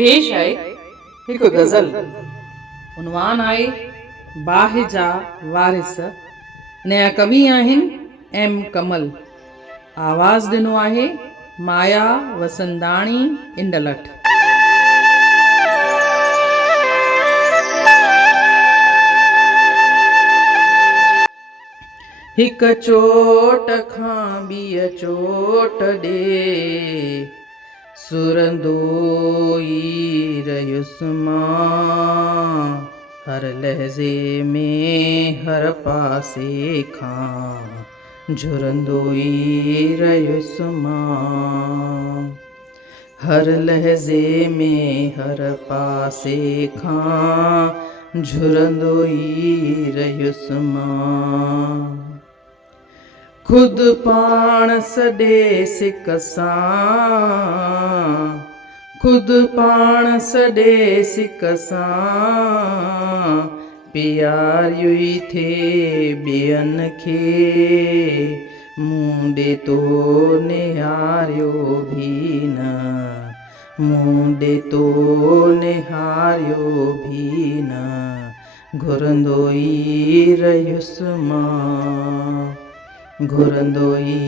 पेश आहे हिकु गज़ल। उनवान आहे बाहि जा वारिस। इन जा कवि आहिनि एम कमल। आवाज़ ॾिनो आहे माया वसंदाणी इंडलठ। हिक चोट खां ॿीअ चोट ॾे सुरंदोई रहियुसि मां, हर लहज़े में हर पासे खां झुरंदोई रहियुसि मां, हर लहज़े में हर पासे खां झुरंदोई रहियुसि मां। ख़ुदि पाण सॾे सिक सां, ख़ुदि पाण सॾे सिक सां प्यारियुई थिए ॿियनि खे, मूं ॾे तो निहारियो बि न, मूं ॾे तो निहारियो बि न, घुरंदोई रहियुसि मां, घुरंदोई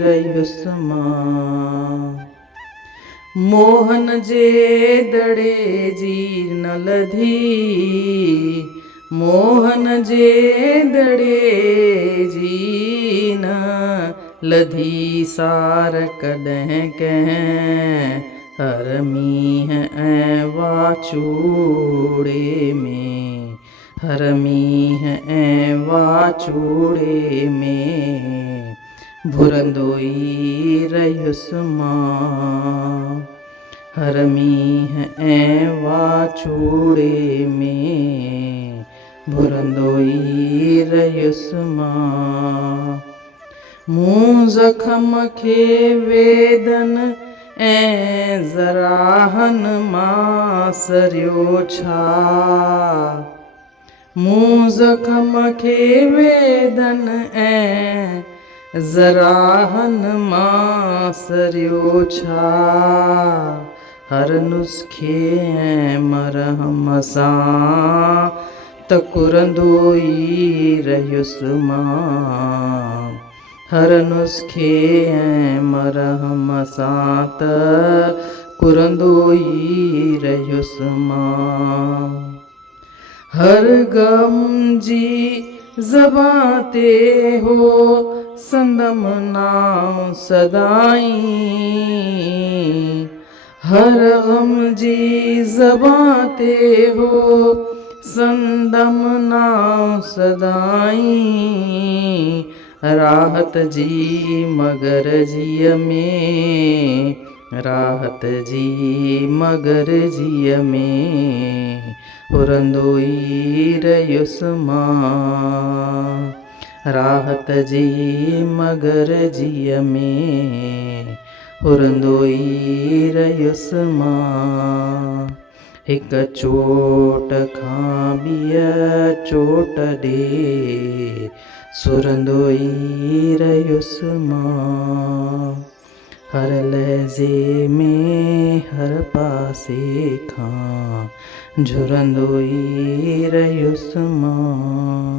रहियुसि मां। मोहन जे दड़े जी न लधी, मोहन जे दड़े जी न लधी सार कॾहिं कंहिं हर मींहं ऐं वाचूड़े में, हर मींहं ऐं वाचूड़े में भुरंदोई रहियुसि मां, हर मींहं ऐं वाचूड़े में भुरंदोई रहियुसि मां। मूं ज़ख़्म खे वेदन ऐं ज़राहनि मां सरियो छा, मूं ज़ख़्म खे वेदन ऐं ज़राहनि मां सरियो छा, हर नुस्खे ऐं मरहम सां त कुरंदोई रहियुसि मां, हर नुस्खे ऐं मरहम सां त कुरंदोई रहियुसि मां। हर गम जी ज़बां ते हो संदम नाम सदाईं, हर गम जी ज़बां ते हो संदम नाम सदाईं, राहत जी मगरजीअ में, राहत जी मगरजीअ में हुरंदोई रहियुसि मां, राहत जी मगरजीअ में हुरंदोई रहियुसि मां। हिक चोट खां ॿीअ चोट ॾे सुरंदोई रहियुसि मां, हर लहज़े में हर पासे खां झुरंदोई रहियुसि मां।